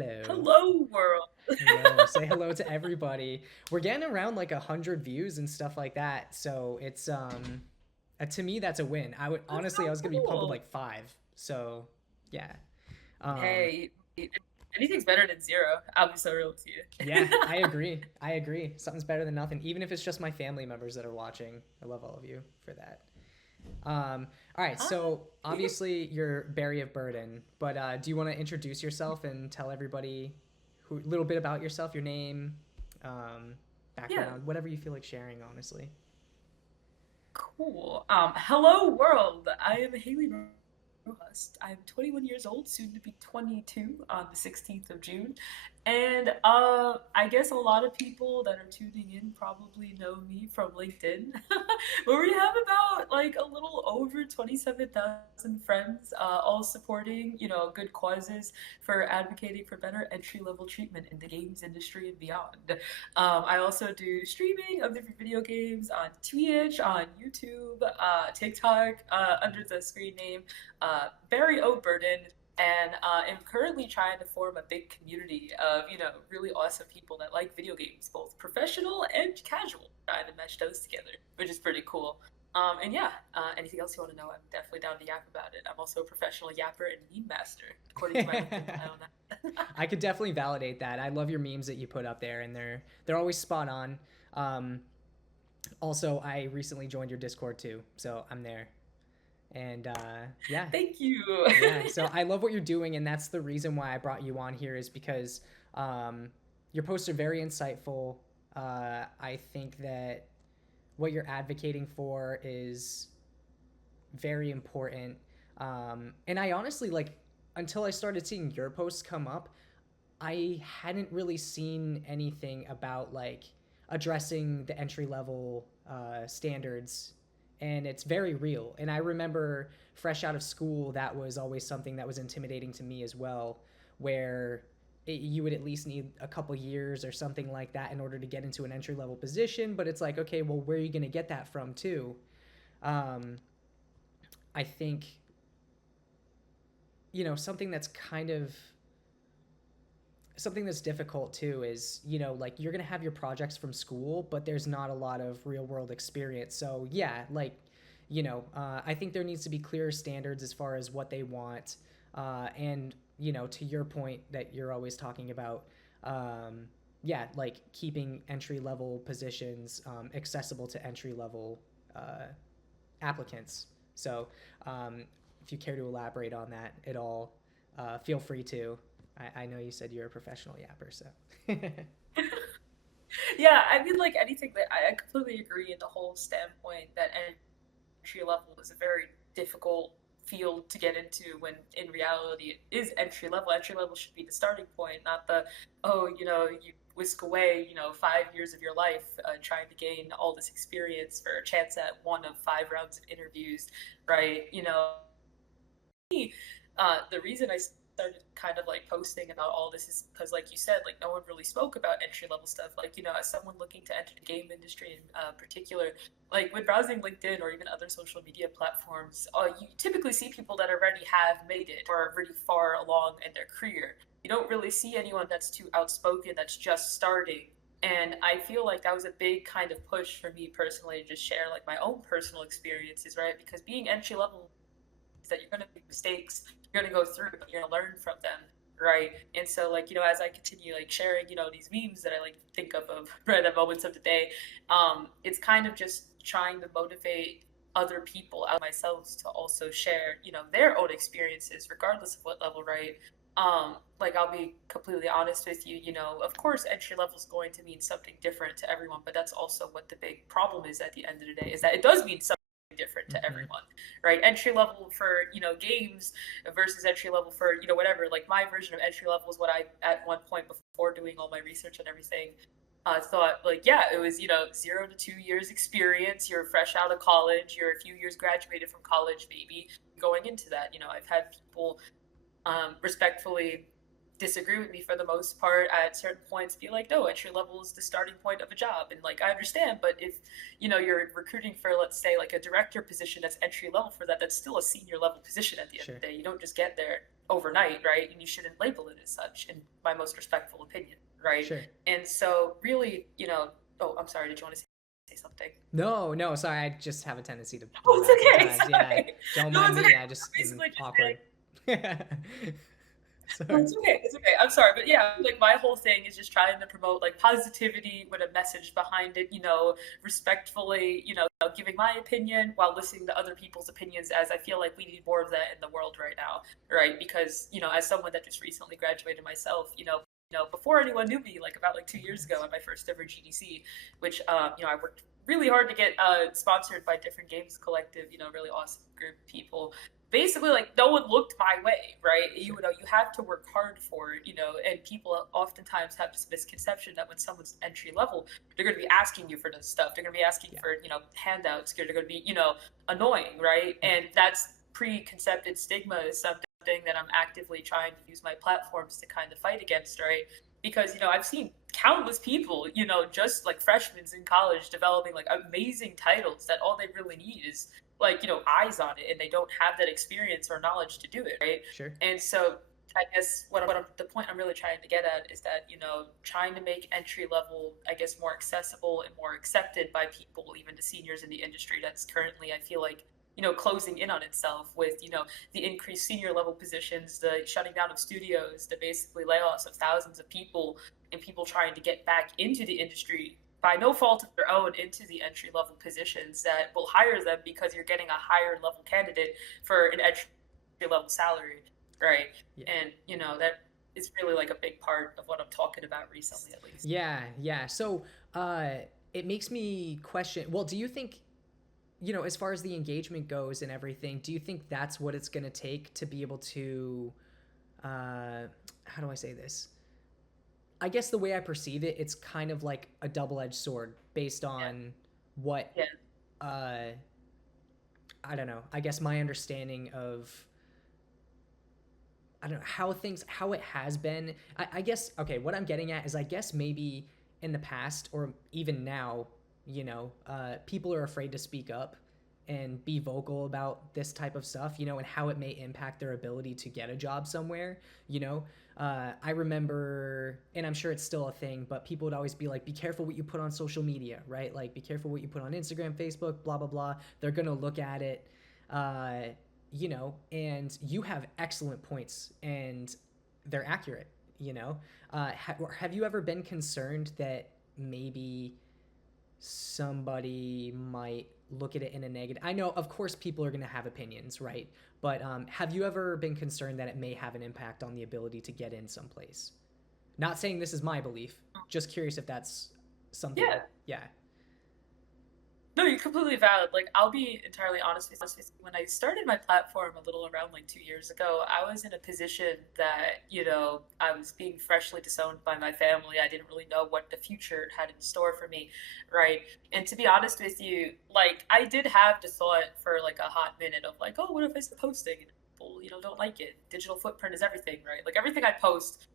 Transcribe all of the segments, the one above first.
Hello. Hello, world. Hello. Say hello to everybody. We're getting around like 100 views and stuff like that. So it's to me that's a win. I would That's honestly I so was gonna be pumping cool. like 5. So yeah. Um Hey, anything's better than zero. I'll be so real to you. yeah, I agree. I agree. Something's better than nothing. Even if it's just my family members that are watching. I love all of you for that. All right, Hi. so obviously you're Barry of Burden, but do you want to introduce yourself and tell everybody a little bit about yourself, your name, um, Yeah, background, whatever you feel like sharing, honestly. cool. Hello, world. I am Hailey Rojas. I'm 21 years old, soon to be 22 on the 16th of June. And I guess a lot of people that are tuning in probably know me from LinkedIn, where we have about like a little over 27,000 friends, all supporting, good causes for advocating for better entry level treatment in the games industry and beyond. I also do streaming of different video games on Twitch, on YouTube, TikTok, under the screen name berry-o-burden, and am currently trying to form a big community of really awesome people that like video games, both professional and casual, trying to mesh those together, which is pretty cool. And yeah, anything else you want to know, I'm definitely down to yap about it. I'm also a professional yapper and meme master, according to my LinkedIn bio now. I could definitely validate that. I love your memes that you put up there, and they're always spot on. Um, Also, I recently joined your Discord too, so I'm there. And yeah, Thank you. yeah, so I love what you're doing, and that's the reason why I brought you on here is because um, your posts are very insightful. I think that what you're advocating for is very important. And I honestly like until I started seeing your posts come up, I hadn't really seen anything about like addressing the entry level standards, and it's very real. And I remember fresh out of school, that was always something that was intimidating to me as well, where you would at least need a couple years or something like that in order to get into an entry level position. But it's like, okay, well, where are you going to get that from too? Um, I think something that's kind of something that's difficult too is like you're gonna have your projects from school, but there's not a lot of real world experience. So yeah, like I think there needs to be clearer standards as far as what they want, and to your point that you're always talking about, um, yeah, like keeping entry level positions accessible to entry level uh, applicants. So if you care to elaborate on that at all, feel free to. I know you said you're a professional yapper, so. Yeah, I mean, like anything that I completely agree in the whole standpoint that entry level is a very difficult field to get into when in reality it is entry level. Entry level should be the starting point, not the, oh, you whisk away, 5 years of your life trying to gain all this experience for a chance at one of 5 rounds of interviews, right? The reason I started kind of like posting about all this is because, like you said, like no one really spoke about entry level stuff. Like, as someone looking to enter the game industry in particular, like when browsing LinkedIn or even other social media platforms, you typically see people that already have made it or are really far along in their career. You don't really see anyone that's too outspoken that's just starting. And I feel like that was a big kind of push for me personally to just share like my own personal experiences, right? Because being entry level that you're going to make mistakes, you're going to go through, but you're going to learn from them, right? And so, like, as I continue like sharing, these memes that I like think of random moments of the day, it's kind of just trying to motivate other people out myself to also share, their own experiences, regardless of what level, right? Like I'll be completely honest with you, of course entry level is going to mean something different to everyone, but that's also what the big problem is at the end of the day, is that it does mean something different to Mm-hmm. everyone, right? Entry level for games versus entry level for whatever. Like my version of entry level is what I at one point before doing all my research and everything thought like, yeah, it was 0 to 2 years experience. You're fresh out of college. You're a few years graduated from college, maybe going into that. I've had people respectfully disagree with me for the most part at certain points, be like, no, entry level is the starting point of a job. And like I understand, but if you're recruiting for, let's say, like a director position that's entry level for that, that's still a senior level position at the end of Sure. the day. You don't just get there overnight, right? And you shouldn't label it as such, in my most respectful opinion, right? Sure. And so, really, oh, I'm sorry, did you want to say something? No, no, sorry. I just have a tendency to Oh, do it's that okay. sometimes. Yeah, Sorry. don't No, mind it's okay. me. I just am Basically, just saying. awkward. No, Sorry. it's okay. It's okay. I'm sorry, but yeah, like my whole thing is just trying to promote like positivity with a message behind it. Respectfully. Giving my opinion while listening to other people's opinions. As I feel like we need more of that in the world right now, right? Because as someone that just recently graduated myself, before anyone knew me, like about like 2 years ago at my first ever GDC, which I worked really hard to get sponsored by Different Games Collective, really awesome group of people. Basically, like no one looked my way, right? Sure. You have to work hard for it, and people oftentimes have this misconception that when someone's entry level, they're going to be asking you for this stuff. They're going to be asking for handouts. They're going to be annoying, right? And that's preconceived stigma is something that I'm actively trying to use my platforms to kind of fight against, right? Because I've seen countless people, just like freshmen in college developing like amazing titles that all they really need is like eyes on it, and they don't have that experience or knowledge to do it, right? Sure. And so I guess the point I'm really trying to get at is that trying to make entry level, I guess, more accessible and more accepted by people, even to seniors in the industry. That's currently, I feel like, closing in on itself with the increased senior level positions, the shutting down of studios, the basically layoffs of thousands of people, and people trying to get back into the industry by no fault of their own into the entry level positions that will hire them because you're getting a higher level candidate for an entry level salary, right? Yeah. And that is really like a big part of what I'm talking about recently, at least. Yeah, yeah. So, it makes me question. Well, do you think, as far as the engagement goes and everything, do you think that's what it's going to take to be able to, how do I say this? I guess the way I perceive it, it's kind of like a double-edged sword based Yeah. on what, Yeah. uh, I don't know. I guess my understanding of, I don't know how it has been. I guess, okay, what I'm getting at is I guess maybe in the past or even now, people are afraid to speak up and be vocal about this type of stuff, and how it may impact their ability to get a job somewhere, I remember, and I'm sure it's still a thing, but people would always be like, be careful what you put on social media, right? Like, be careful what you put on Instagram, Facebook, blah, blah, blah. They're going to look at it. Uh, and you have excellent points and they're accurate, have you ever been concerned that maybe somebody might look at it in a negative? I know, of course, people are going to have opinions, right? But have you ever been concerned that it may have an impact on the ability to get in someplace? Not saying this is my belief, just curious if that's something. Yeah. Yeah. No, you're completely valid. Like, I'll be entirely honest with you. When I started my platform a little around like 2 years ago, I was in a position that, I was being freshly disowned by my family. I didn't really know what the future had in store for me, right? And to be honest with you, like, I did have the thought for like a hot minute of like, oh, what if I start posting and people, don't like it? Digital footprint is everything, right? Like, everything I post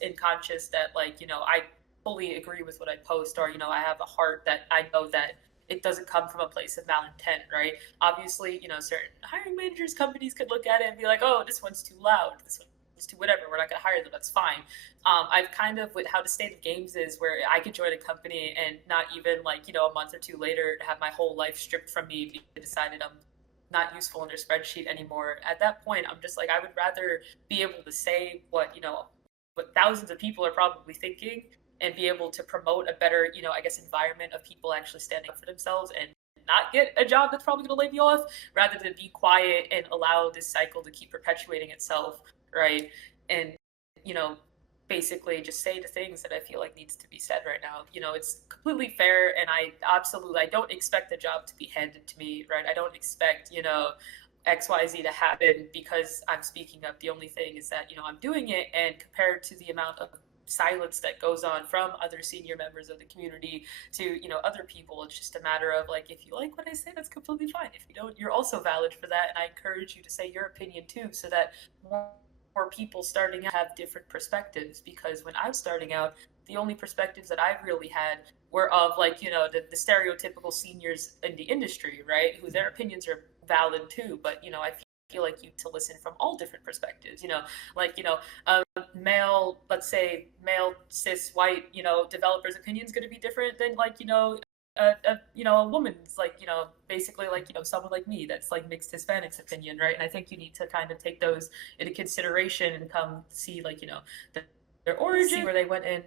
in conscious that, like, I fully agree with what I post, or, I have a heart that I know that it doesn't come from a place of malintent, right? Obviously, certain hiring managers, companies could look at it and be like, oh, this one's too loud, this one's too whatever, we're not going to hire them, that's fine. I've kind of, with how the state of games is, where I could join a company and not even like, a month or two later have my whole life stripped from me because I decided I'm not useful in their spreadsheet anymore. At that point, I'm just like, I would rather be able to say what thousands of people are probably thinking, and be able to promote a better, I guess, environment of people actually standing up for themselves and not get a job that's probably going to lay me off, rather than be quiet and allow this cycle to keep perpetuating itself, right? And, basically just say the things that I feel like needs to be said right now. It's completely fair, and I don't expect the job to be handed to me, right? I don't expect, XYZ to happen because I'm speaking up. The only thing is that, I'm doing it, and compared to the amount of silence that goes on from other senior members of the community to other people, it's just a matter of like, if you like what I say, that's completely fine. If you don't, you're also valid for that, and I encourage you to say your opinion too, so that more people starting out have different perspectives. Because when I was starting out, the only perspectives that I really had were of like the stereotypical seniors in the industry, right, who their opinions are valid too, but I like you to listen from all different perspectives, like, male, let's say male, cis, white, developer's opinion is going to be different than like, a woman's like, basically like, someone like me that's like mixed Hispanics opinion, right? And I think you need to kind of take those into consideration and come see like, the, their origin, where they went in,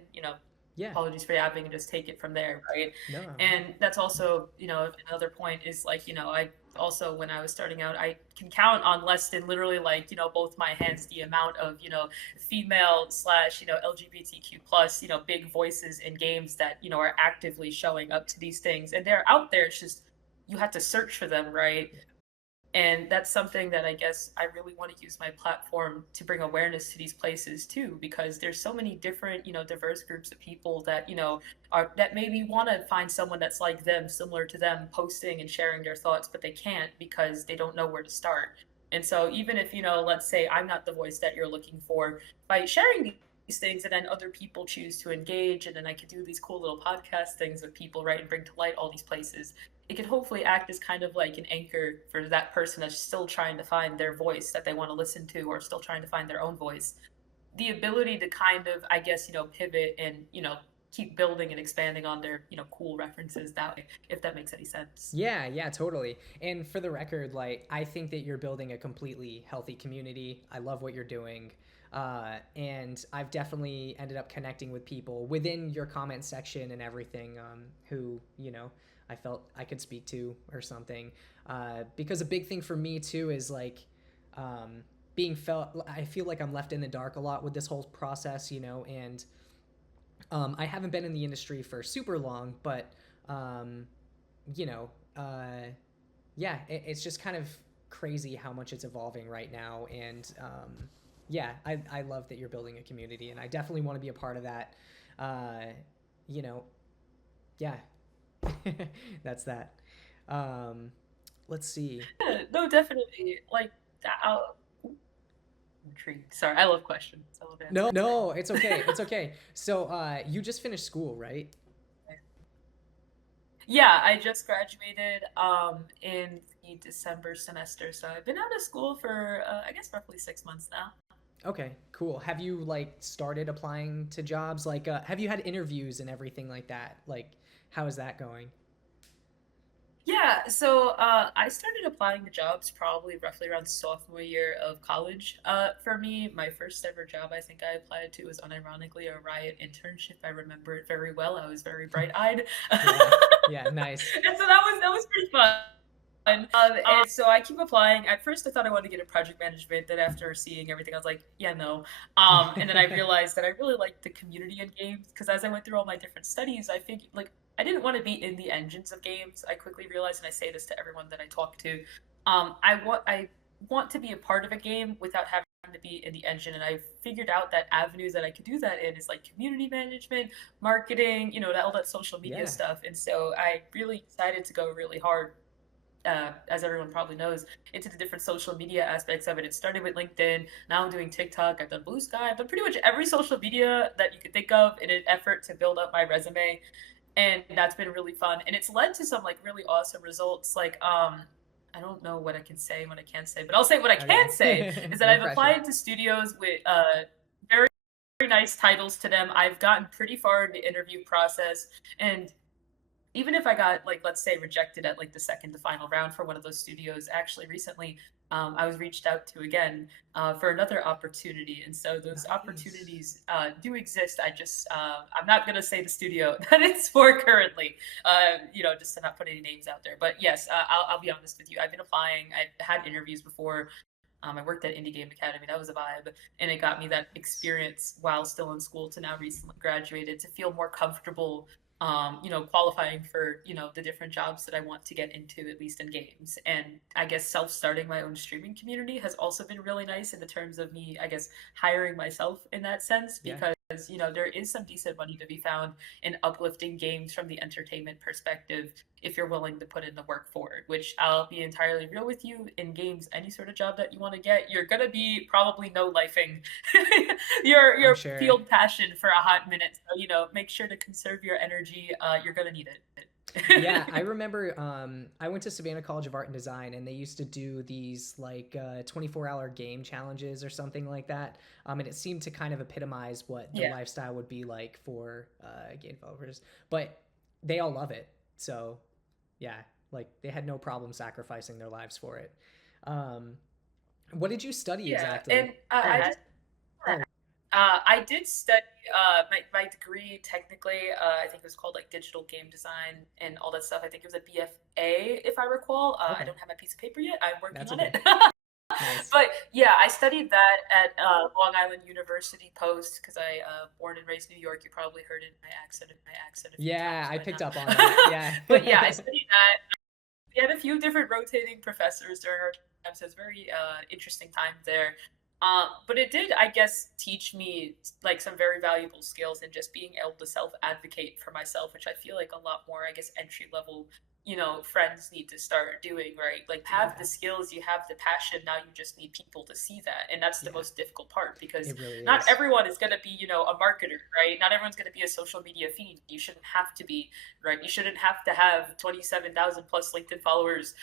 Yeah. apologies for yapping, and just take it from there, right? No. And that's also, another point is like, I also, when I was starting out, I can count on less than literally like, both my hands, the amount of, female slash, LGBTQ plus, big voices in games that, are actively showing up to these things. And they're out there. It's just, you have to search for them, right? And that's something that I guess I really want to use my platform to bring awareness to these places too, because there's so many different, diverse groups of people that, that maybe want to find someone that's like them, similar to them, posting and sharing their thoughts, but they can't because they don't know where to start. And so even if, let's say I'm not the voice that you're looking for, by sharing these things and then other people choose to engage, and then I could do these cool little podcast things with people, right, and bring to light all these places, it could hopefully act as kind of like an anchor for that person that's still trying to find their voice that they want to listen to, or still trying to find their own voice. The ability to kind of, I guess, pivot and, keep building and expanding on their, cool references that way, if that makes any sense. Yeah, totally. And for the record, like, I think that you're building a completely healthy community. I love what you're doing. And I've definitely ended up connecting with people within your comment section and everything, who, I felt I could speak to or something. Because a big thing for me too is like, I feel like I'm left in the dark a lot with this whole process, and I haven't been in the industry for super long, but you know, yeah, it's just kind of crazy how much it's evolving right now, and yeah, I love that you're building a community, and I definitely want to be a part of that. You know, yeah, that's that. Um, let's see. Yeah, no, definitely. Like, intrigued. Sorry, I love questions. I love answers. No, it's okay. It's okay. So, you just finished school, right? Yeah, I just graduated in the December semester, so I've been out of school for I guess roughly 6 months now. Okay, cool. Have you like started applying to jobs? Like, have you had interviews and everything like that? Like, how is that going? Yeah, so I started applying to jobs probably roughly around sophomore year of college. For me, my first ever job I think I applied to was unironically a Riot internship. I remember it very well. I was very bright-eyed. Yeah, yeah, nice. And so that was pretty fun. And so I keep applying. At first, I thought I wanted to get in project management. Then, after seeing everything, I was like, yeah, no. And then I realized that I really liked the community in games, because as I went through all my different studies, I figured like I didn't want to be in the engines of games. I quickly realized, and I say this to everyone that I talk to, I want to be a part of a game without having to be in the engine. And I figured out that avenues that I could do that in is like community management, marketing, all that social media Yeah. stuff. And so I really decided to go really hard, as everyone probably knows, into the different social media aspects of it. It started with LinkedIn. Now I'm doing TikTok. I've done Bluesky. I've done pretty much every social media that you could think of in an effort to build up my resume. And that's been really fun. And it's led to some like really awesome results. Like, I don't know what I can say and what I can't say, but I'll say what I can say Okay. is that No I've pressure. applied to studios with very, very nice titles to them. I've gotten pretty far in the interview process. And even if I got like, let's say, rejected at like the second to final round for one of those studios, actually recently I was reached out to again for another opportunity. And so those Nice. opportunities do exist. I'm not going to say the studio that it's for currently, just to not put any names out there. But yes, I'll be honest with you. I've been applying. I've had interviews before. I worked at Indie Game Academy. That was a vibe. And it got me that experience while still in school to now recently graduated to feel more comfortable, qualifying for, the different jobs that I want to get into, at least in games. And I guess self-starting my own streaming community has also been really nice in the terms of me, I guess, hiring myself in that sense, Yeah. because, there is some decent money to be found in uplifting games from the entertainment perspective if you're willing to put in the work for it, which I'll be entirely real with you. In games, any sort of job that you want to get, you're gonna be probably no lifing I'm your sure. field passion for a hot minute. So, make sure to conserve your energy. You're gonna need it. Yeah, I remember I went to Savannah College of Art and Design and they used to do these like 24-hour game challenges or something like that. And it seemed to kind of epitomize what the Yeah. lifestyle would be like for game developers. But they all love it. So, yeah, like they had no problem sacrificing their lives for it. Um, what did you study Yeah, exactly? and I Oh, just oh, I did study my degree technically. I think it was called like digital game design and all that stuff. I think it was a BFA if I recall. I okay. don't have my piece of paper yet. I'm working That's on okay. it. Nice. But yeah, I studied that at Long Island University Post because I born and raised New York. You probably heard it in my accent a few Yeah, times I by picked now. up on that. Yeah. But yeah, I studied that. We had a few different rotating professors during our time, so it's very interesting time there. But it did, I guess, teach me like some very valuable skills in just being able to self advocate for myself, which I feel like a lot more, I guess, entry level, friends need to start doing, right? Like, have the Yeah. skills, you have the passion, now you just need people to see that. And that's the Yeah. most difficult part because It really not is. everyone is going to be, a marketer, right? Not everyone's going to be a social media fiend. You shouldn't have to be, right? You shouldn't have to have 27,000 plus LinkedIn followers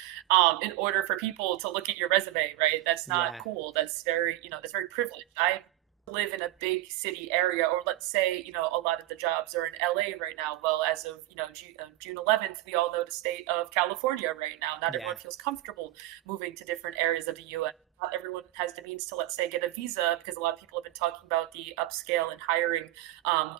in order for people to look at your resume, right? That's not Yeah. cool. That's very, that's very privileged. I live in a big city area, or let's say, a lot of the jobs are in LA right now. Well, as of, June 11th, we all know the state of California right now. Not Yeah. everyone feels comfortable moving to different areas of the US. Not everyone has the means to, let's say, get a visa because a lot of people have been talking about the upscale and hiring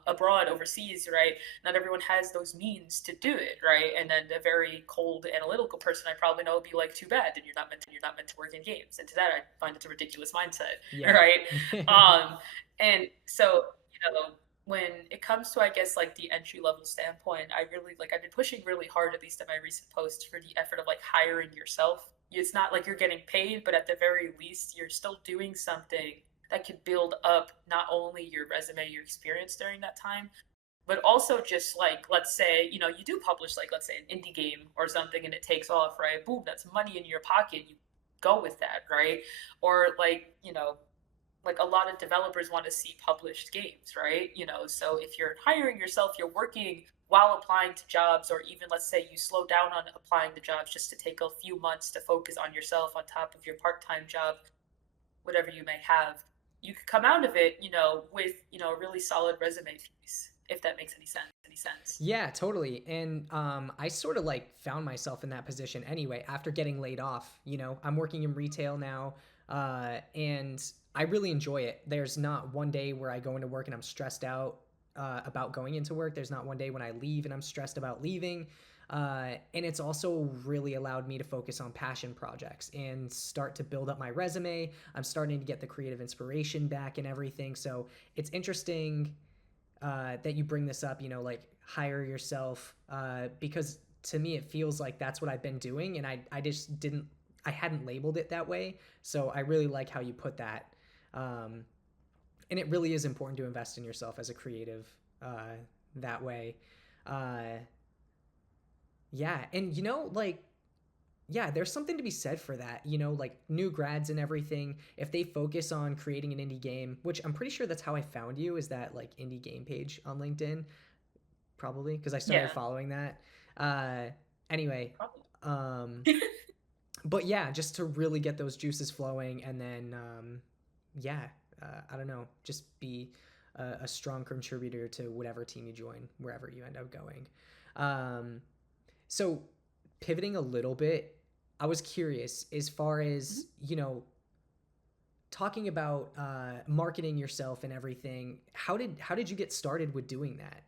abroad, overseas, right? Not everyone has those means to do it, right? And then a very cold analytical person I probably know would be like, too bad, then you're not meant to work in games. And to that I find it's a ridiculous mindset, Yeah. right? And so, when it comes to, I guess, like the entry level standpoint, I really like I've been pushing really hard, at least in my recent posts, for the effort of like hiring yourself. It's not like you're getting paid, but at the very least you're still doing something that could build up not only your resume, your experience during that time, but also just like, let's say, you do publish, like, let's say an indie game or something and it takes off, right? Boom, that's money in your pocket. You go with that, right? Or like, like a lot of developers want to see published games, right? So if you're hiring yourself, you're working while applying to jobs, or even let's say you slow down on applying to jobs just to take a few months to focus on yourself on top of your part-time job, whatever you may have, you could come out of it, with, a really solid resume piece, if that makes any sense. Yeah, totally. And I sort of like found myself in that position anyway after getting laid off. I'm working in retail now, and I really enjoy it. There's not one day where I go into work and I'm stressed out about going into work. There's not one day when I leave and I'm stressed about leaving. And it's also really allowed me to focus on passion projects and start to build up my resume. I'm starting to get the creative inspiration back and everything. So it's interesting that you bring this up, like hire yourself, because to me it feels like that's what I've been doing, and I just didn't, I hadn't labeled it that way. So I really like how you put that, um, and it really is important to invest in yourself as a creative that way. Uh, yeah, and like yeah, there's something to be said for that. Like new grads and everything, if they focus on creating an indie game, which I'm pretty sure that's how I found you, is that like indie game page on LinkedIn, probably because I started Yeah, following that. Uh, anyway, probably. um, but yeah, just to really get those juices flowing, and then yeah, I don't know, just be a strong contributor to whatever team you join, wherever you end up going. Um, so pivoting a little bit, I was curious as far as, talking about marketing yourself and everything. How did you get started with doing that?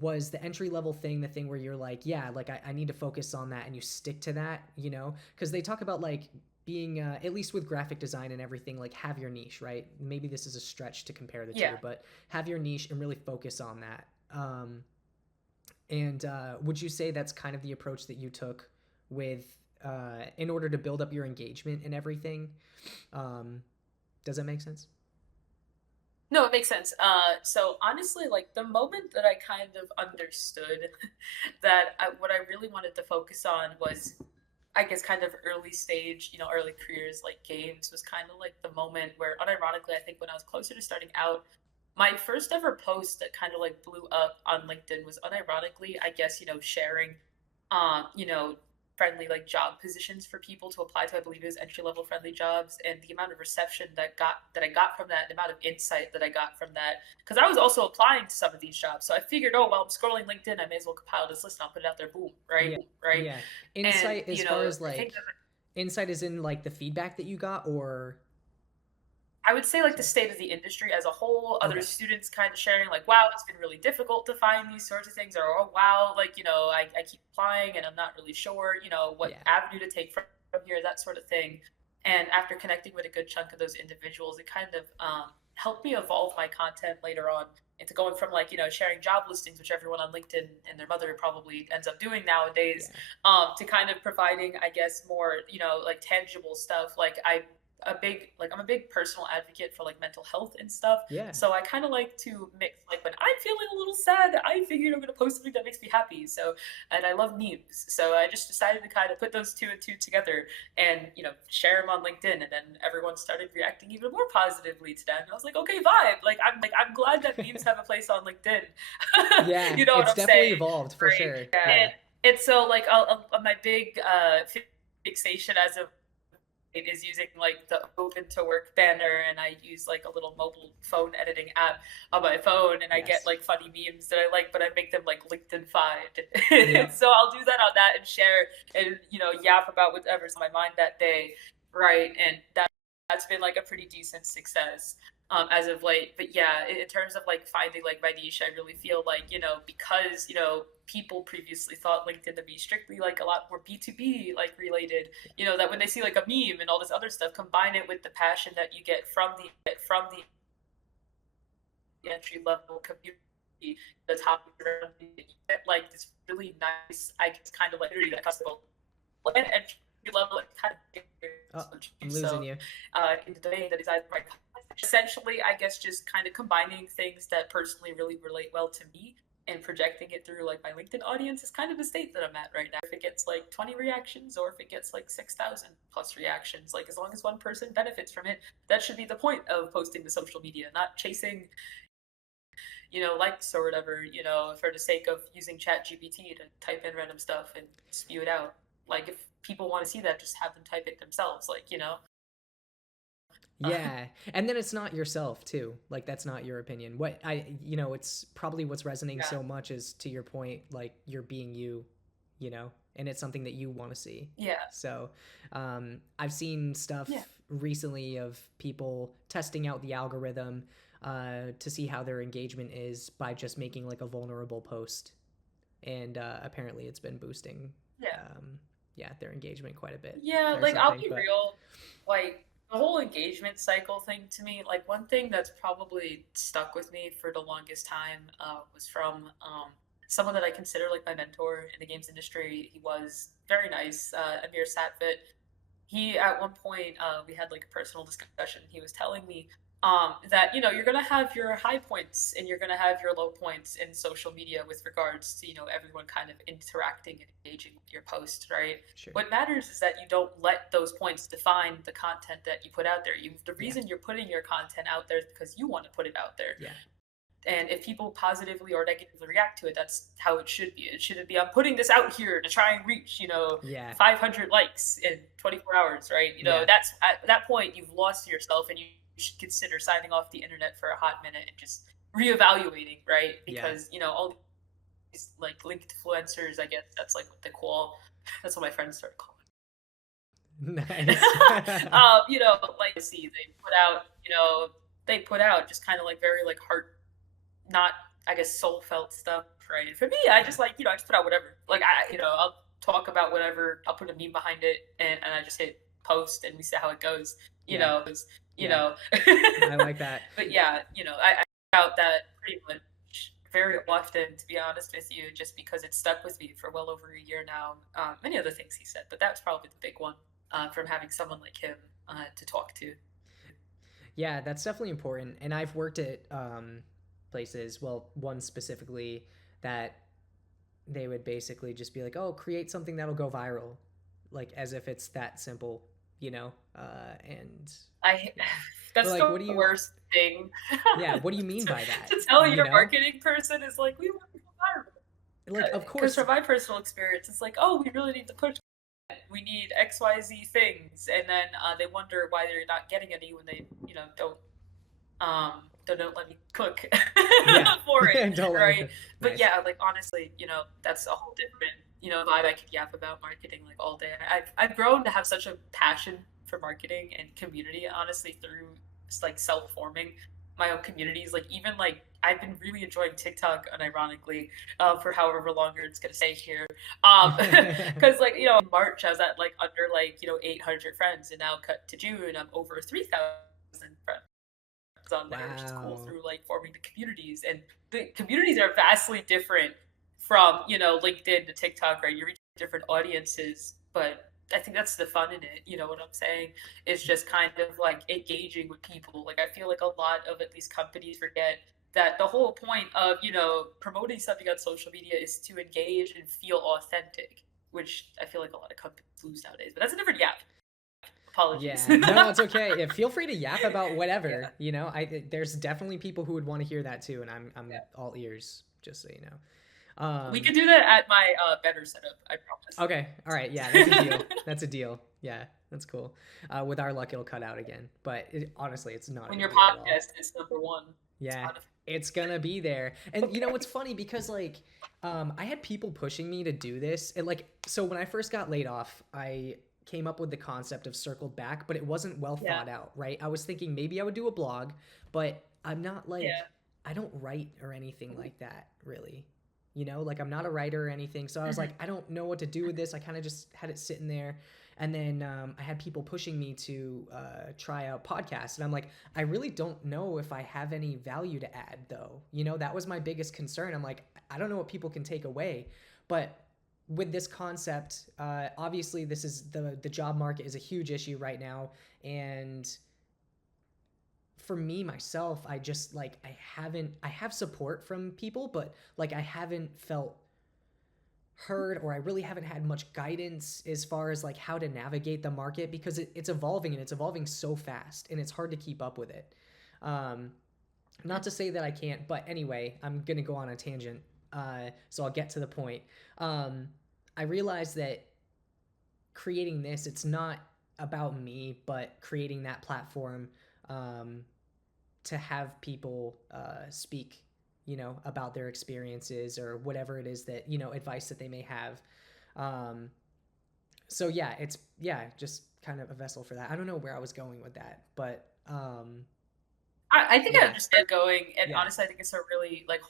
Was the entry level thing the thing where you're like, yeah, like I need to focus on that, and you stick to that, because they talk about like being at least with graphic design and everything, like have your niche, right? Maybe this is a stretch to compare the Yeah. two, but have your niche and really focus on that. And would you say that's kind of the approach that you took with in order to build up your engagement and everything? Um, does that make sense? No, it makes sense. So honestly, like the moment that I kind of understood that what I really wanted to focus on was, I guess, kind of early stage, early careers like games, was kind of like the moment where, unironically, I think when I was closer to starting out, My first ever post that kind of like blew up on LinkedIn was unironically, I guess, sharing, you know, friendly like job positions for people to apply to. I believe it was entry level friendly jobs, and the amount of reception that I got from that, the amount of insight that I got from that, because I was also applying to some of these jobs. So I figured, oh well, I'm scrolling LinkedIn, I may as well compile this list and I'll put it out there. Boom, right, Yeah. right. Yeah. And Insight as far as I think like that insight is in like the feedback that you got or I would say like the sorry. state of the industry as a whole, other Okay. students kind of sharing like, wow, it's been really difficult to find these sorts of things, or oh wow, like, I keep applying and I'm not really sure, what Yeah. avenue to take from here, that sort of thing. And after connecting with a good chunk of those individuals, it kind of helped me evolve my content later on into going from like, sharing job listings, which everyone on LinkedIn and their mother probably ends up doing nowadays, Yeah. to kind of providing, I guess, more, like tangible stuff. Like I'm a big personal advocate for like mental health and stuff. Yeah. So I kind of like to mix like when I'm feeling a little sad, I figured I'm gonna post something that makes me happy. So and I love memes. So I just decided to kind of put those two and two together and share them on LinkedIn, and then everyone started reacting even more positively to that. And I was like, okay, vibe. I'm glad that memes have a place on LinkedIn. Yeah. You know what It's I'm definitely saying? evolved for Right. sure. Yeah. Yeah. And it's so like my big fixation as of it is using like the open to work banner, and I use like a little mobile phone editing app on my phone, and I get Yes. like funny memes that I like, but I make them like LinkedIn-fied. Yep. So I'll do that on that and share and yap about whatever's on my mind that day, right? And that's been like a pretty decent success as of late. But yeah, in terms of like finding like my niche, I really feel like because people previously thought LinkedIn to be strictly like a lot more B2B like related, that when they see like a meme and all this other stuff, combine it with the passion that you get from the entry level community, the topic around it, you get like this really nice, I guess, kind of like that custom and entry level kind Oh, of I'm losing so you. in the domain that is either right. Essentially, I guess just kind of combining things that personally really relate well to me and projecting it through like my LinkedIn audience is kind of the state that I'm at right now. If it gets like 20 reactions or if it gets like 6,000 plus reactions, like as long as one person benefits from it, that should be the point of posting to social media, not chasing, likes or whatever, for the sake of using Chat GPT to type in random stuff and spew it out. Like if people want to see that, just have them type it themselves, Yeah. And then it's not yourself too. Like that's not your opinion. It's probably what's resonating Yeah. so much is to your point, like you're being you, and it's something that you want to see. Yeah. So, I've seen stuff Yeah. recently of people testing out the algorithm to see how their engagement is by just making like a vulnerable post, and apparently it's been boosting, Yeah. um, yeah, their engagement quite a bit Yeah, or like I'll something. be But real, like the whole engagement cycle thing to me, like one thing that's probably stuck with me for the longest time was from someone that I consider like my mentor in the games industry. He was very nice, Amir Satfit. He at one point we had like a personal discussion. He was telling me that you're gonna have your high points and you're gonna have your low points in social media with regards to everyone kind of interacting and engaging with your post, right? sure. What matters is that you don't let those points define the content that you put out there. The Yeah. reason you're putting your content out there is because you want to put it out there. Yeah. And if people positively or negatively react to it, that's how it should be. It shouldn't be, I'm putting this out here to try and reach, Yeah. 500 likes in 24 hours, right? Yeah. That's at that point, you've lost yourself and you should consider signing off the internet for a hot minute and just reevaluating, right? Yeah. Because, all these like linked influencers, I guess that's like what they call, that's what my friends started calling. Nice. Like see, they put out just kind of like very like heart, not I guess soul felt stuff, right? For me, I just like I just put out whatever. Like I'll talk about whatever. I'll put a meme behind it, and I just hit post, and we see how it goes. You Yeah. know, you Yeah. know. I like that. But yeah, I put out that pretty much very often, to be honest with you, just because it stuck with me for well over a year now. Many other things he said, but that's probably the big one from having someone like him to talk to. Yeah, that's definitely important. And I've worked at places, well, one specifically that they would basically just be like, "Oh, create something that'll go viral," like as if it's that simple, you know. And I yeah, But That's like, the what do you? worst thing Yeah, what do you mean to, by that? to tell You your know, marketing person is like, we want to go viral. like of Because course, from my personal experience, it's like, oh, we really need to push. We need XYZ things, and then they wonder why they're not getting any when they, don't let me cook yeah. for it, Don't let me right? cook. But Nice. yeah, like honestly, that's a whole different, vibe I could yap about marketing like all day. I've grown to have such a passion for marketing and community, honestly, through like self-forming my own communities. Like even like I've been really enjoying TikTok unironically, for however longer it's gonna stay here. Because like in March I was at like under like 800 friends, and now cut to June I'm over 3,000 friends on there, which is cool Wow. through like forming the communities. And the communities are vastly different from, LinkedIn to TikTok, right? You're reaching different audiences, but I think that's the fun in it. You know what I'm saying? It's just kind of like engaging with people. Like I feel like a lot of at least companies forget that the whole point of, promoting something on social media is to engage and feel authentic, which I feel like a lot of companies lose nowadays. But that's a different yap. Apologies. Yeah, no, it's okay. Yeah, feel free to yap about Yeah. whatever. You know, there's definitely people who would want to hear that too, and I'm Yeah. all ears. Just so you know. We could do that at my better setup, I promise. Okay, all right, yeah, that's a deal. That's a deal. Yeah, that's cool. With our luck, it'll cut out again, but honestly, it's not a When big your deal at all. podcast is number one, it's Yeah, out of it's gonna be there. And you know okay. what's funny because like I had people pushing me to do this. And like so when I first got laid off, I came up with the concept of circled back, but it wasn't well Yeah. thought out, right? I was thinking maybe I would do a blog, but I'm not like Yeah. I don't write or anything like that, really. You know, like I'm not a writer or anything. So I was like, Mm-hmm. I don't know what to do with this. I kind of just had it sitting there. And then I had people pushing me to try out podcasts. And I'm like, I really don't know if I have any value to add, though. You know, that was my biggest concern. I'm like, I don't know what people can take away. But with this concept, obviously, this is the job market is a huge issue right now. And for me myself, I just like I have support from people, but like I haven't felt heard, or I really haven't had much guidance as far as like how to navigate the market because it's evolving and it's evolving so fast and it's hard to keep up with it. Um, Not to say that I can't, but anyway, I'm gonna go on a tangent. So I'll get to the point. Um, I realized that creating this, it's not about me, but creating that platform um, to have people speak, you know, about their experiences or whatever it is that, you know, advice that they may have. Um, so yeah, it's yeah, just kind of a vessel for that. I don't know where I was going with that, but I think I yeah, understand going, and yeah, honestly, I think it's a really like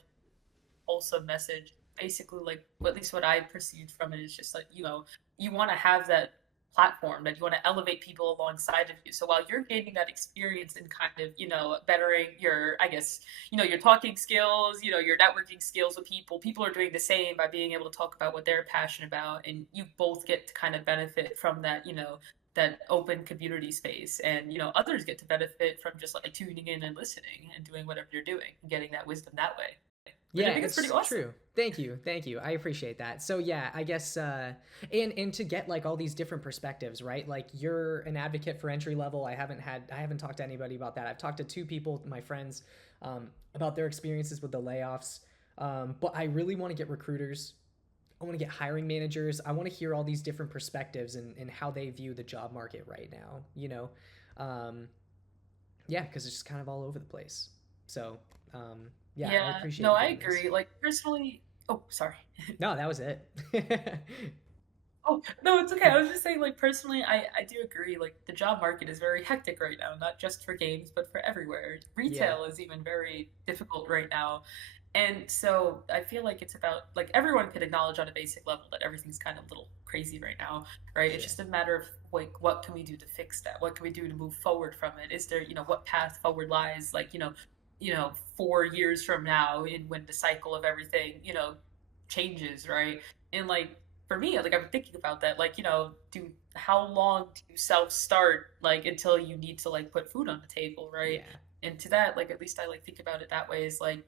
wholesome message. Basically, like at least what I perceived from it is just like you want to have that platform that you want to elevate people alongside of you. So while you're gaining that experience and kind of bettering your, I guess your talking skills, your networking skills with people, people are doing the same by being able to talk about what they're passionate about, and you both get to kind of benefit from that that open community space, and others get to benefit from just like tuning in and listening and doing whatever you're doing and getting that wisdom that way, which I yeah, think is pretty it's awesome. true. Thank you, thank you. I appreciate that. So yeah, I guess and to get like all these different perspectives, right? Like you're an advocate for entry level. I haven't talked to anybody about that. I've talked to two people, my friends, about their experiences with the layoffs. But I really want to get recruiters. I want to get hiring managers. I want to hear all these different perspectives and how they view the job market right now. You know, um, yeah, because it's just kind of all over the place. So yeah, I Yeah, appreciate no, you I doing this. agree. Like personally, oh, sorry. No, that was it. Oh, no, it's okay. I was just saying, like, personally, I do agree. Like, the job market is very hectic right now, not just for games, but for everywhere. Yeah. Retail is even very difficult right now. And so I feel like it's about, like, everyone could acknowledge on a basic level that everything's kind of a little crazy right now, right? It's Sure. just a matter of, like, what can we do to fix that? What can we do to move forward from it? Is there, what path forward lies, like, 4 years from now, in when the cycle of everything, changes, right? And like for me, like I'm thinking about that, like do how long do you self start like until you need to like put food on the table, right? Yeah. And to that, like at least I like think about it that way is like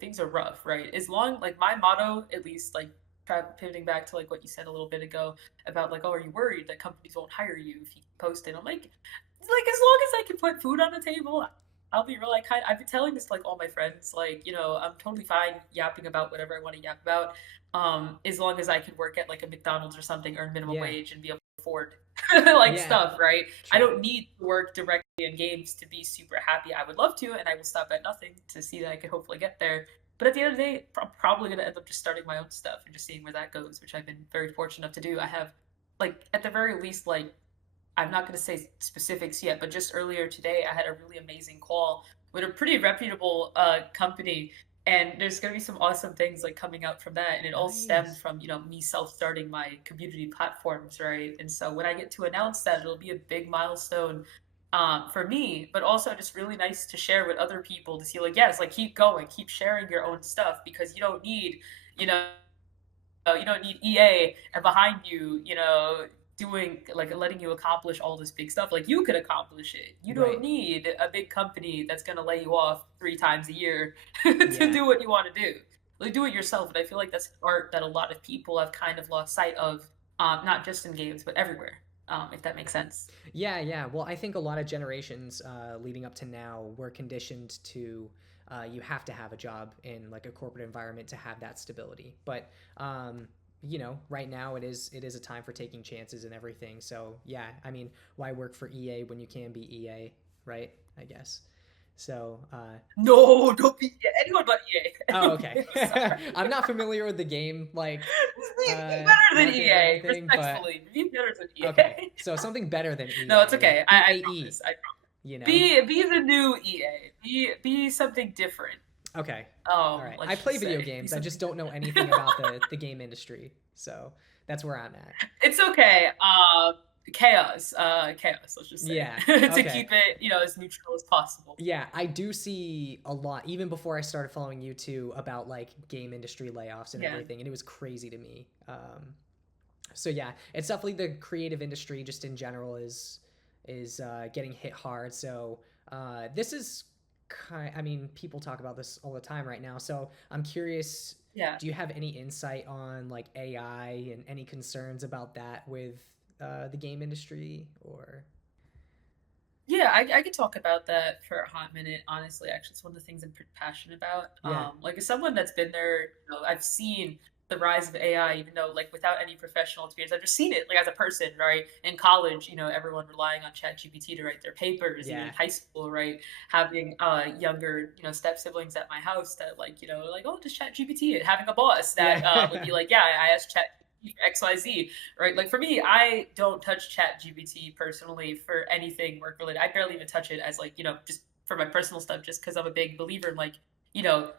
things are rough, right? As long like my motto, at least like pivoting back to like what you said a little bit ago about like, oh, are you worried that companies won't hire you if you post it? I'm like, like as long as I can put food on the table, I'll be real. I've been telling this to like all my friends, like, I'm totally fine yapping about whatever I want to yap about, as long as I can work at like a McDonald's or something, earn minimum Yeah. wage, and be able to afford like Yeah. stuff, right? I True. don't need to work directly in games to be super happy. I would love to, and I will stop at nothing to see that I could hopefully get there. But at the end of the day, I'm probably gonna end up just starting my own stuff and just seeing where that goes, which I've been very fortunate enough to do. I have, like, at the very least, like, I'm not going to say specifics yet, but just earlier today, I had a really amazing call with a pretty reputable company, and there's going to be some awesome things like coming out from that, and it all stemmed Nice. from me self-starting my community platforms, right? And so when I get to announce that, it'll be a big milestone for me, but also just really nice to share with other people to see like, yes, like keep going, keep sharing your own stuff because you don't need, you know you don't need EA and behind you, doing like letting you accomplish all this big stuff. Like you could accomplish it. You don't Right. need a big company that's gonna lay you off 3 times a year to Yeah. do what you want to do. Like do it yourself. And I feel like that's art that a lot of people have kind of lost sight of, not just in games but everywhere. If that makes sense. Yeah, yeah. Well, I think a lot of generations leading up to now were conditioned to you have to have a job in like a corporate environment to have that stability. But right now it is a time for taking chances and everything. So yeah, I mean, why work for EA when you can be EA, right? I guess. So No, don't be anyone but oh, EA. okay. Sorry. I'm not familiar with the game like Be better than market or EA, anything, but respectfully. Be better than okay. EA. So something better than No, it's EA, like okay. I BAE, promise. I promise. you know? Be the new EA. Be something different. Okay. All right. I Let's play just video say. Be games. I just something don't know anything different. about the game industry. So that's where I'm at. It's okay. Chaos. Chaos, let's just say. Yeah. To Okay. keep it, as neutral as possible. Yeah, I do see a lot, even before I started following you too, about like game industry layoffs and Yeah. everything, and it was crazy to me. So yeah, it's definitely the creative industry just in general is getting hit hard. So this is I mean, people talk about this all the time right now. So I'm curious, Yeah. do you have any insight on like AI and any concerns about that with the game industry or? Yeah, I could talk about that for a hot minute. Honestly, actually, it's one of the things I'm pretty passionate about. Yeah, Like as someone that's been there, I've seen the rise of AI, even though like without any professional experience, I've just seen it like as a person, right? In college, everyone relying on ChatGPT to write their papers, even yeah, in high school, right? Having younger, step siblings at my house that like, like, oh, just ChatGPT it. Having a boss that would yeah. be like, yeah, I asked Chat XYZ, right? Like for me, I don't touch Chat GPT personally for anything work related. I barely even touch it as like, just for my personal stuff, just because I'm a big believer in like, you know,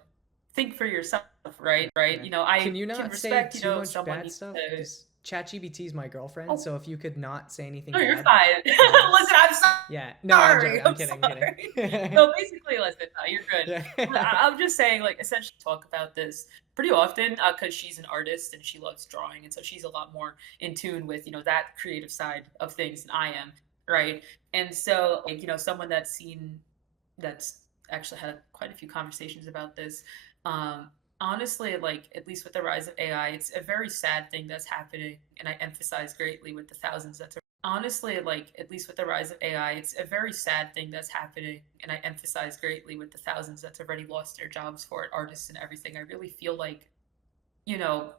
think for yourself, right? Right. Yeah. Can I you can not say respect, too much someone bad needs stuff? to. Because ChatGPT is my girlfriend, Oh, so if you could not say anything no, you're bad, fine. yeah, Listen, I'm yeah. No, I'm sorry. joking. I'm I'm kidding. I'm sorry. kidding. No, basically, listen, no, you're good. Yeah. But I'm just saying, like, essentially talk about this pretty often because she's an artist and she loves drawing. And so she's a lot more in tune with, that creative side of things than I am. Right. And so, like, someone that's actually had quite a few conversations about this. Honestly, like, at least with the rise of AI, it's a very sad thing that's happening. And I emphasize greatly with the thousands that's honestly, like, at least with the rise of AI, it's a very sad thing that's happening. And I emphasize greatly with the thousands that's already lost their jobs for it, artists and everything. I really feel like, you know,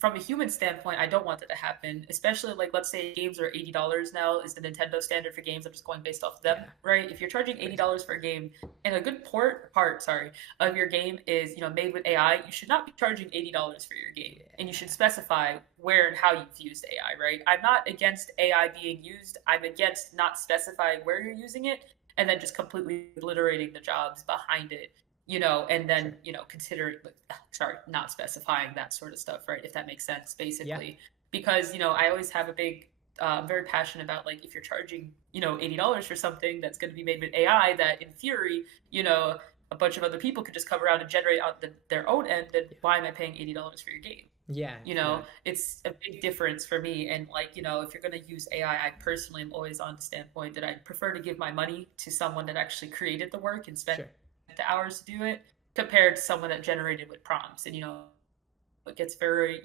from a human standpoint, I don't want that to happen. Especially like, let's say games are $80 now is the Nintendo standard for games. I'm just going based off of them, Yeah. right? If you're charging eighty Crazy. dollars for a game, and a good part, sorry, of your game is made with AI, you should not be charging $80 for your game, and you should Yeah. specify where and how you've used AI, right? I'm not against AI being used. I'm against not specifying where you're using it and then just completely obliterating the jobs behind it, and then, Sure. consider, sorry, not specifying that sort of stuff, right? If that makes sense, Yeah. basically. Because, I always have a big, I'm very passionate about like if you're charging, $80 for something that's going to be made with AI, that in theory, a bunch of other people could just come around and generate out their own end, then Yeah. why am I paying $80 for your game? Yeah. Yeah. It's a big difference for me. And like, if you're going to use AI, I personally am always on the standpoint that I prefer to give my money to someone that actually created the work and spent Sure. the hours to do it compared to someone that generated with prompts. And, it gets very,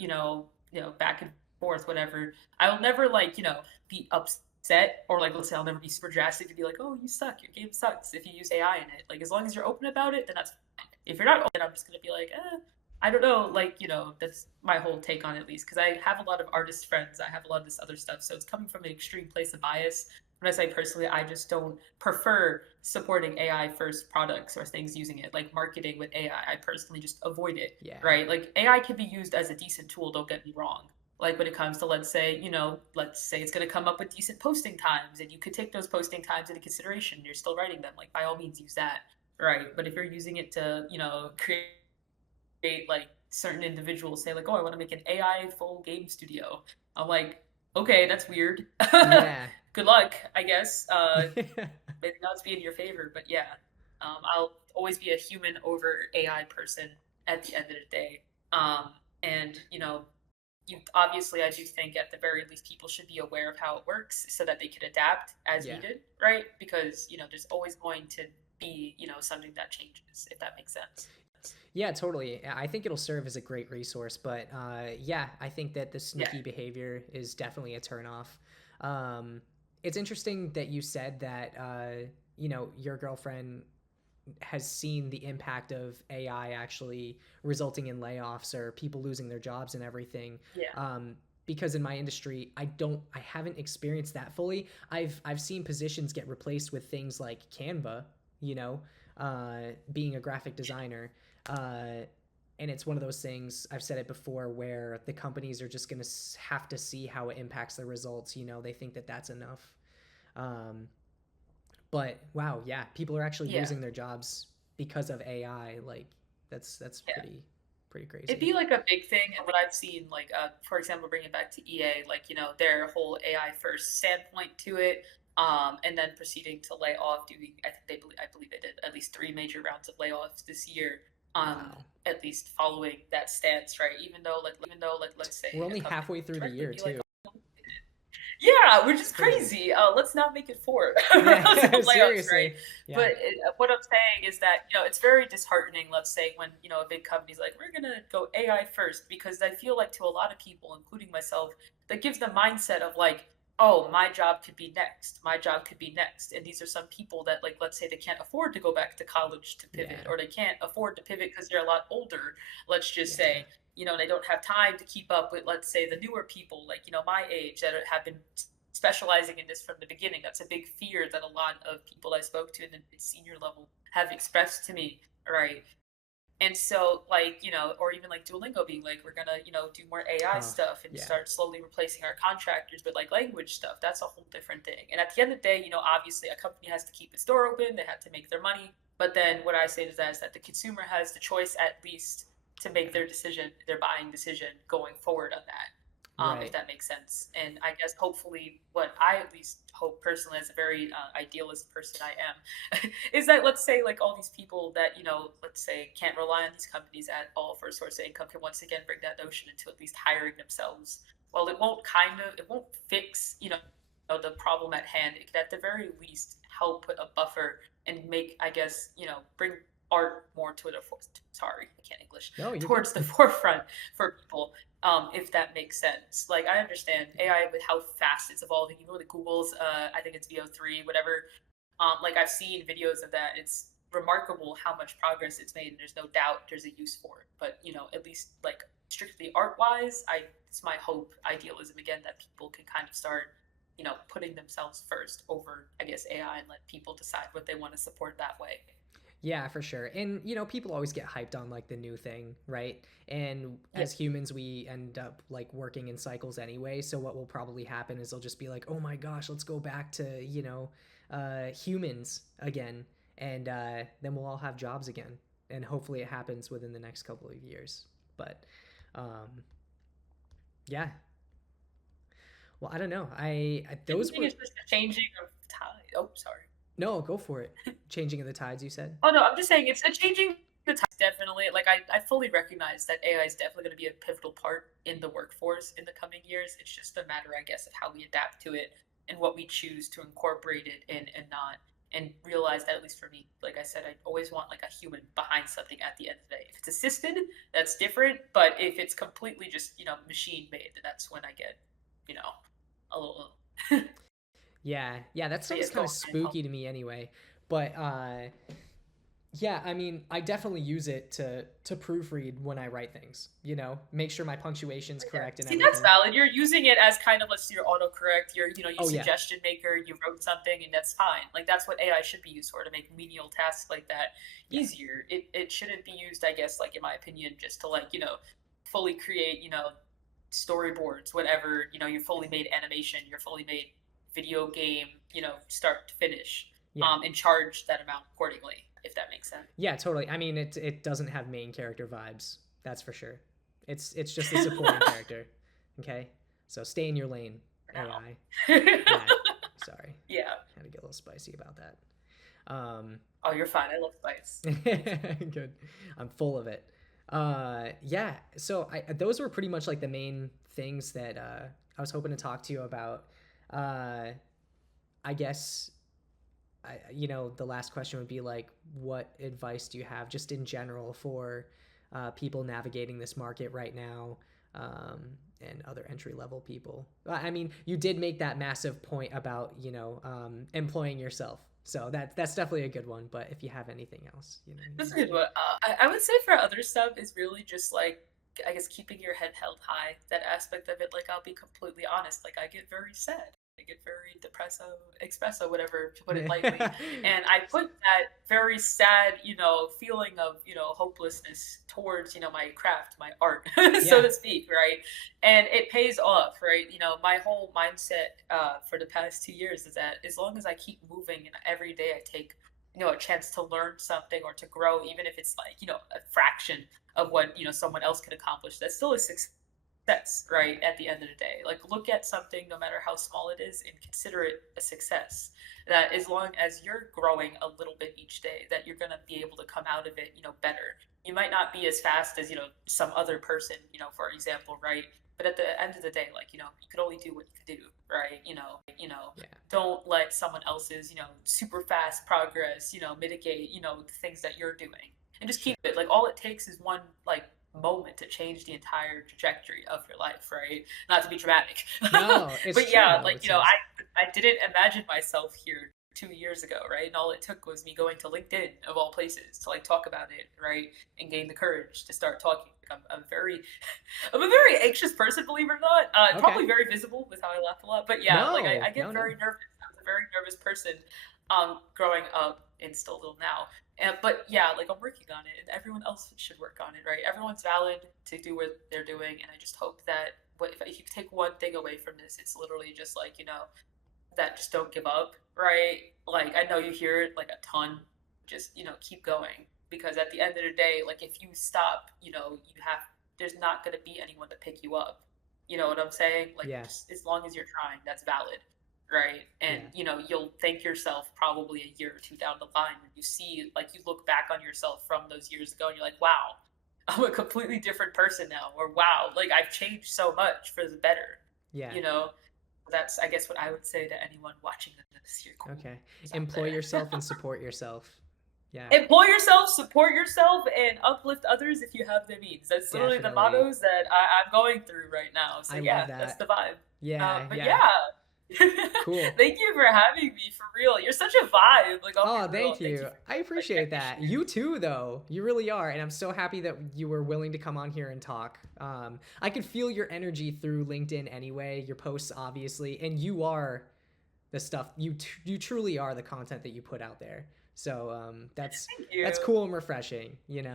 back and forth, whatever. I will never like, be upset set, or like let's say I'll never be super drastic to be like, oh, you suck, your game sucks if you use AI in it. Like as long as you're open about it, then that's fine. If you're not open, I'm just gonna be like, I don't know, like, that's my whole take on it, at least, because I have a lot of artist friends, I have a lot of this other stuff, so it's coming from an extreme place of bias. When I say personally, I just don't prefer supporting AI first products or things using it, like marketing with AI. I personally just avoid it, Yeah. right? Like AI can be used as a decent tool, don't get me wrong. Like when it comes to, let's say, let's say it's going to come up with decent posting times and you could take those posting times into consideration. You're still writing them. Like by all means use that, right? But if you're using it to, create like certain individuals say like, oh, I want to make an AI full game studio. I'm like, okay, that's weird. Yeah. Good luck, I guess. Maybe not to be in your favor, but yeah, I'll always be a human over AI person at the end of the day. And you obviously, I do think at the very least people should be aware of how it works so that they can adapt as Yeah. needed, right? Because there's always going to be something that changes, if that makes sense. Yeah, totally. I think it'll serve as a great resource, but yeah, I think that the Yeah, sneaky behavior is definitely a turnoff. It's interesting that you said that your girlfriend has seen the impact of AI actually resulting in layoffs or people losing their jobs and everything. yeah, Because in my industry, I haven't experienced that fully. I've seen positions get replaced with things like Canva, you know, being a graphic designer. Uh, and it's one of those things, I've said it before, where the companies are just going to have to see how it impacts their results. They think that that's enough. Um, but wow, yeah, people are actually yeah, losing their jobs because of AI. Like that's yeah. pretty It'd crazy. be like a big thing, and what I've seen, like for example, bringing it back to EA, like their whole AI first standpoint to it, and then proceeding to lay off. Doing, I believe they did at least three major rounds of layoffs this year. Wow. At least following that stance, right? Even though, like, let's We're say a only company halfway through the directly year be like, too. yeah, which is It's crazy. crazy. Let's not make it four rounds of Yeah, layoffs, right? seriously. Yeah. But what I'm saying is that it's very disheartening. Let's say when a big company's like, we're gonna go AI first, because I feel like to a lot of people, including myself, that gives the mindset of like, oh, my job could be next. My job could be next. And these are some people that, like, let's say they can't afford to go back to college to pivot, Yeah. or they can't afford to pivot because they're a lot older. Let's just Yeah. say, they don't have time to keep up with, let's say, the newer people, like, my age, that have been specializing in this from the beginning. That's a big fear that a lot of people I spoke to in the senior level have expressed to me, right? And so, like, or even like Duolingo being like, we're gonna, do more AI Oh, stuff and yeah. start slowly replacing our contractors with like language stuff. That's a whole different thing. And at the end of the day, obviously a company has to keep its door open, they have to make their money. But then what I say to that is that the consumer has the choice at least to make Yeah. their decision, their buying decision going forward on that. If Right. that makes sense. And I guess hopefully, what I at least hope personally, as a very idealist person I am, is that, let's say, like, all these people that let's say can't rely on these companies at all for a source of income can once again bring that notion into at least hiring themselves. While it won't fix the problem at hand, it could at the very least help put a buffer and make, I guess, bring art more to the sorry, I can't English, No, you're good. towards the forefront for people, if that makes sense. Like, I understand Yeah. AI with how fast it's evolving. The Google's, I think it's VO3, whatever. Like, I've seen videos of that. It's remarkable how much progress it's made, and there's no doubt there's a use for it. But at least like strictly art wise, it's my hope, idealism again, that people can kind of start putting themselves first over, I guess, AI, and let people decide what they want to support that way. Yeah, for sure. And people always get hyped on like the new thing, right? And Yeah, as humans, we end up like working in cycles anyway. So what will probably happen is they'll just be like, "Oh my gosh, let's go back to, humans again." And then we'll all have jobs again. And hopefully it happens within the next couple of years. But um yeah. Well, I don't know. I Those think were it's just a changing of tide. Oh, sorry. no, go for it. Changing of the tides, you said? Oh no, I'm just saying it's a changing the times, definitely. Like, I fully recognize that AI is definitely going to be a pivotal part in the workforce in the coming years. It's just a matter, I guess, of how we adapt to it and what we choose to incorporate it in and not. And realize that, at least for me, like I said, I always want like a human behind something at the end of the day. If it's assisted, that's different. But if it's completely just machine made, then that's when I get you know a little. Yeah, that So yeah, stuff's it's kind going of hand in hand. spooky to me anyway. But yeah, I mean, I definitely use it to proofread when I write things. Make sure my punctuation's Yeah. correct and See, that's everything. valid. You're using it as kind of, let's see, your autocorrect, your Oh yeah, suggestion maker, you wrote something, and that's fine. Like, that's what AI should be used for, to make menial tasks like that yeah, easier. It shouldn't be used, I guess, like, in my opinion, just to, like, fully create, storyboards, whatever, your fully made animation, your fully made video game, start to finish, yeah, and charge that amount accordingly, if that makes sense. yeah. Totally. I mean, it doesn't have main character vibes. That's for sure. It's just a supporting character. Okay, so stay in your lane, For AI. now. Yeah. Sorry, Yeah. had to get a little spicy about that. Oh, you're fine. I love spice. Good. I'm full of it. Yeah. So those were pretty much like the main things that I was hoping to talk to you about. Uh, I guess the last question would be like, what advice do you have just in general for people navigating this market right now, and other entry level people? I mean, you did make that massive point about employing yourself, so that's definitely a good one. But if you have anything else, That's a good one. I would say for other stuff is really just like, I guess, keeping your head held high. That aspect of it, like, I'll be completely honest, like, I get very sad. I get very depresso, espresso, whatever, to put it lightly. And I put that very sad, feeling of, hopelessness towards, my craft, my art, so Yeah. to speak, right? And it pays off, right? My whole mindset for the past 2 years is that as long as I keep moving and every day I take, a chance to learn something or to grow, even if it's like, a fraction of what, someone else could accomplish, that's still a success, right? At the end of the day, like, look at something, no matter how small it is, and consider it a success. That as long as you're growing a little bit each day, that you're going to be able to come out of it, better. You might not be as fast as, some other person, for example, right? But at the end of the day, like, you could only do what you could do, right? Yeah. Don't let someone else's, super fast progress, mitigate, the things that you're doing. And just Sure. keep it, like, all it takes is one, like, moment to change the entire trajectory of your life, right? Not to be dramatic. No, it's But true yeah, though. like, It seems. I didn't imagine myself here 2 years ago, right? And all it took was me going to LinkedIn, of all places, to, like, talk about it, right? And gain the courage to start talking. I'm I'm a very anxious person, believe it or not. Okay. Probably very visible with how I laugh a lot. But yeah, like, I No, get no, very no. nervous. I was a very nervous person growing up, and still a little now. But yeah, like, I'm working on it, and everyone else should work on it, right? Everyone's valid to do what they're doing, and I just hope that if you take one thing away from this, it's literally just like, that just don't give up, right? Like, I know you hear it like a ton, just, keep going, because at the end of the day, like, if you stop, there's not going to be anyone to pick you up. You know what I'm saying? Like, Yeah. just as long as you're trying, that's valid, right? And, Yeah. you'll thank yourself probably a year or two down the line when you see, like, you look back on yourself from those years ago and you're like, wow, I'm a completely different person now. Or wow, like, I've changed so much for the better, Yeah. you know? That's, I guess, what I would say to anyone watching this. You're cool. Okay. Employ yourself and support yourself. Yeah. Employ yourself, support yourself, and uplift others if you have the means. That's literally the Definitely. mottos that I'm going through right now. So I yeah, love that's that. the vibe. Yeah. But Yeah. yeah. Cool. Thank you for having me, for real. You're such a vibe. Like, I'll Oh, be real. thank you. For, I like, appreciate that. recognition. You too, though. You really are, and I'm so happy that you were willing to come on here and talk. I could feel your energy through LinkedIn anyway. Your posts, obviously, and you are the stuff. You truly are the content that you put out there. So that's Thank you. cool and refreshing. And Yeah,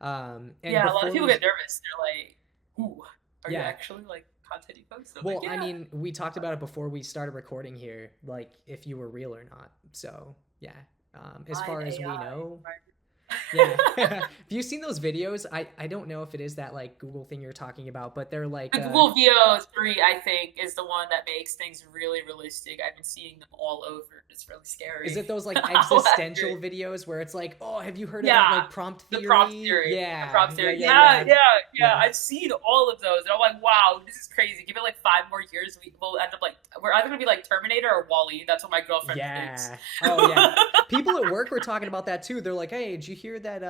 a lot before of people we, get nervous. They're like, "Ooh, are you yeah. actually, like, content you post?" I'm Well, like, I yeah. mean, we talked about it before we started recording here, like if you were real or not. So yeah. As far I'm as we AI. know, Right? yeah. Have you seen those videos? I don't know if it is that like Google thing you're talking about, but they're like The Google VO3, I think, is the one that makes things really realistic. I've been seeing them all over. It's really scary. is it those like How existential accurate. videos where it's like, oh, have you heard of that Yeah, like prompt the prompt theory? theory. The Yeah. prompt Yeah, theory. yeah, Yeah, yeah. yeah, yeah. Yeah. I've seen all of those, and I'm like, wow, this is crazy. Give it like 5 more years, we'll end up like, we're either gonna be like Terminator or Wall-E. That's what my girlfriend thinks. Yeah. Oh yeah. People at work were talking about that too. They're like, "Hey, did you hear that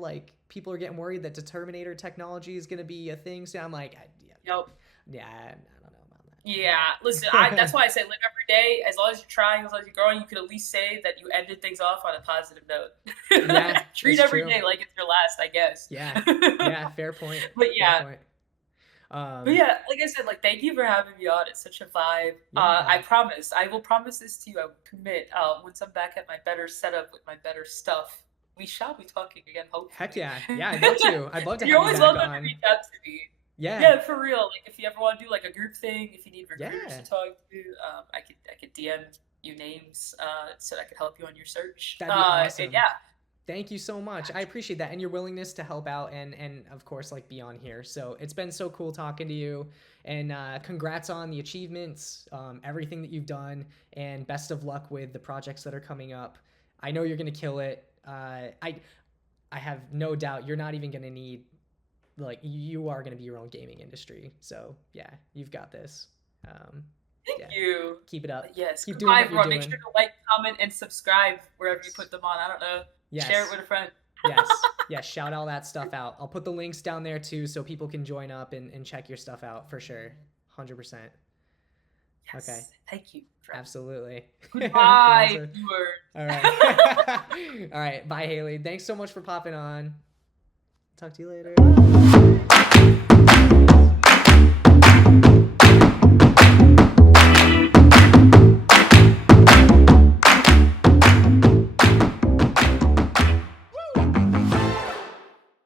like people are getting worried that the Terminator technology is going to be a thing?" So I'm like, Yep. yeah, I don't know about that. Yeah, listen, that's why I say live every day. As long as you're trying, as long as you're growing, you could at least say that you ended things off on a positive note. Yeah, Treat it's every true. day like it's your last, I guess. Yeah, yeah, fair point. But Fair yeah, point. but yeah, like I said, like thank you for having me on. It's such a vibe. I Yeah. promise, I will promise this to you. I will commit. Once I'm back at my better setup with my better stuff, we shall be talking again. Heck Hopefully. yeah. Yeah, I'd love to. I'd love to You're have you always back welcome to on. reach out to me. Yeah. Yeah, for real. Like if you ever want to do like a group thing, if you need recruiters Yeah. to talk to, I could DM you names so I could help you on your search. That'd be awesome. And yeah, Thank you so much. I appreciate that and your willingness to help out and of course like be on here. So it's been so cool talking to you and congrats on the achievements, everything that you've done, and best of luck with the projects that are coming up. I know you're gonna kill it. I have no doubt you're not even gonna need, like, you are gonna be your own gaming industry. So yeah, you've got this. thank Yeah, you. keep it up. But yes, Keep doing goodbye, what you're everyone. Make doing. sure to like, comment, and subscribe wherever you put them on. I don't know. Yes. Share it with a friend. Yes. Yes. Shout all that stuff out. I'll put the links down there too so people can join up and check your stuff out for sure. 100%. Yes. Okay. Thank you. Friend. Absolutely. Goodbye, Friends viewers. All right. All right. Bye, Hailey. Thanks so much for popping on. Talk to you later.